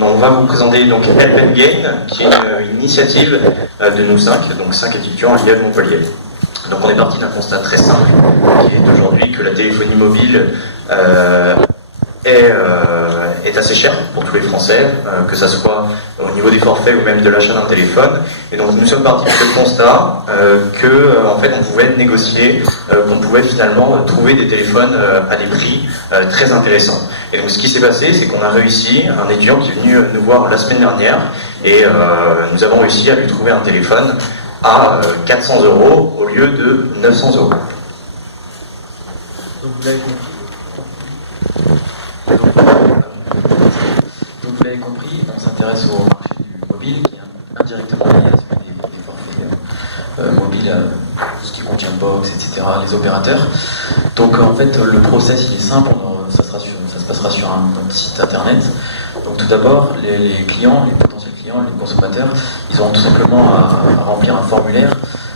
On va vous présenter donc Help and Gain, qui est une initiative de nous 5, donc 5 étudiants à l'IEF Montpellier. Donc on est parti d'un constat très simple, qui est aujourd'hui que la téléphonie mobile est assez chère pour tous les Français, que ce soit au niveau des forfaits ou même de l'achat d'un téléphone. Et donc nous sommes partis de ce constat que en fait on pouvait négocier, qu'on pouvait finalement trouver des téléphones à des prix très intéressants. Et donc ce qui s'est passé, c'est qu'on a réussi, un étudiant qui est venu nous voir la semaine dernière, et nous avons réussi à lui trouver un téléphone à 400 € au lieu de 900 €. Donc vous l'avez compris, on s'intéresse au marché du mobile qui est indirectement lié à celui des forfaits mobiles, tout ce qui contient box, etc., les opérateurs. Donc en fait le process il est simple, ça se passera sur un site internet. Donc tout d'abord, les clients, les potentiels clients, les consommateurs, ils auront tout simplement à remplir un formulaire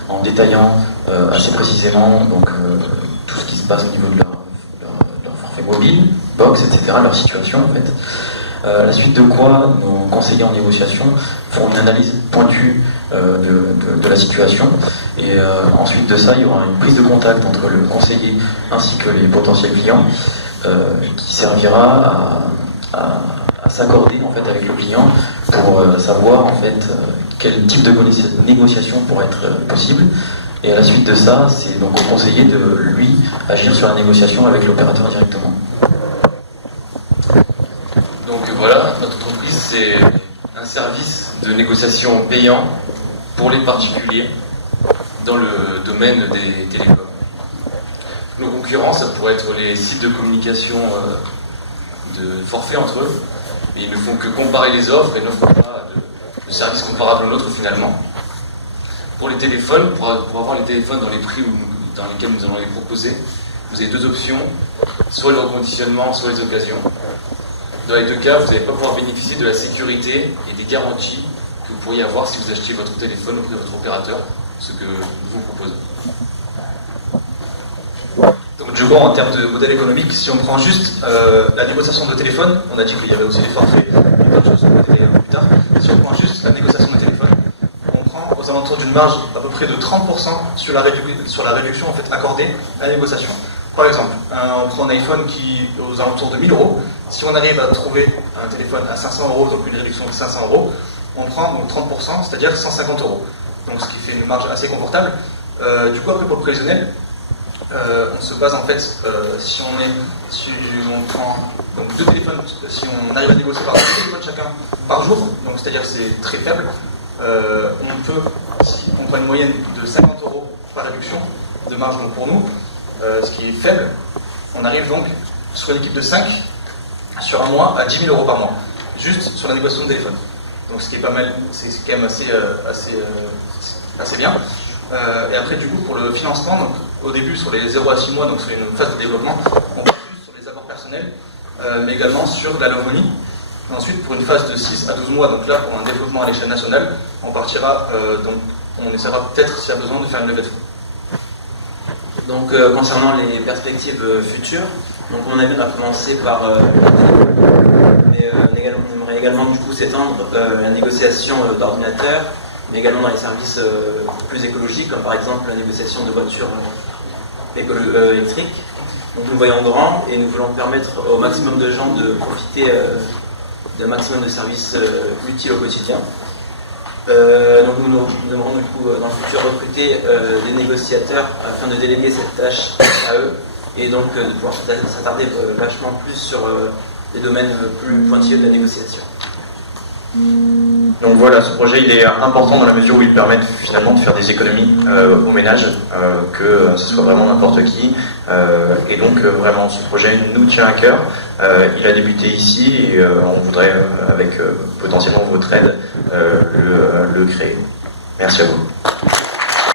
en détaillant assez précisément donc, tout ce qui se passe au niveau de leur forfait mobile, box, etc., leur situation en fait. À la suite de quoi, nos conseillers en négociation feront une analyse pointue de la situation. Et ensuite de ça, il y aura une prise de contact entre le conseiller ainsi que les potentiels clients qui servira à s'accorder en fait avec le client pour savoir en fait quel type de négociation pourrait être possible. Et à la suite de ça, c'est donc au conseiller de lui agir sur la négociation avec l'opérateur directement. Donc voilà, notre entreprise c'est un service de négociation payant pour les particuliers dans le domaine des télécoms. Nos concurrents, ça pourrait être les sites de communication de forfait entre eux, et ils ne font que comparer les offres et n'offrent pas de services comparables aux nôtres finalement. Pour les téléphones, pour avoir les téléphones dans les prix dans lesquels nous allons les proposer, vous avez deux options, soit le reconditionnement, soit les occasions. Dans les deux cas, vous n'allez pas pouvoir bénéficier de la sécurité et des garanties que vous pourriez avoir si vous achetiez votre téléphone auprès de votre opérateur, ce que nous vous proposons. Donc du coup, en termes de modèle économique, si on prend juste la négociation de téléphone, on a dit qu'il y avait aussi des forfaits, plein de choses qu'on va détailler plus tard. Si on prend juste la négociation de téléphone, on prend aux alentours d'une marge à peu près de 30% sur la réduction en fait, accordée à la négociation. Par exemple, on prend un iPhone qui est aux alentours de 1000 €. Si on arrive à trouver un téléphone à 500 €, donc une réduction de 500 €, on prend donc 30%, c'est-à-dire 150 €. Donc ce qui fait une marge assez confortable. Du coup, après pour le prévisionnel, on se base en fait, si on prend donc deux téléphones, si on arrive à négocier par deux téléphones chacun par jour, donc c'est-à-dire que c'est très faible, on peut, si on prend une moyenne de 50 € par réduction de marge donc pour nous, ce qui est faible, on arrive donc sur une équipe de 5 sur un mois à 10 000 € par mois, juste sur la négociation de téléphone. Donc ce qui est pas mal, c'est quand même assez bien. Et après du coup pour le financement, donc, au début sur les 0 à 6 mois, donc sur une phase de développement, on part plus sur les apports personnels, mais également sur la levée. Ensuite pour une phase de 6 à 12 mois, donc là pour un développement à l'échelle nationale, on partira, donc on essaiera peut-être s'il y a besoin de faire une levée de fonds. Donc concernant les perspectives futures, donc on a commencé par mais on aimerait également du coup s'étendre la négociation d'ordinateurs, mais également dans les services plus écologiques, comme par exemple la négociation de voitures électriques. Donc nous voyons grand et nous voulons permettre au maximum de gens de profiter d'un maximum de services utiles au quotidien. Donc nous devrons du coup dans le futur recruter des négociateurs afin de déléguer cette tâche à eux et donc de pouvoir s'attarder vachement plus sur des domaines plus pointilleux de la négociation. Donc voilà, ce projet il est important dans la mesure où il permet finalement de faire des économies aux ménages, que ce soit vraiment n'importe qui. Et donc vraiment ce projet nous tient à cœur. Il a débuté ici et on voudrait avec potentiellement votre aide le créer. Merci à vous.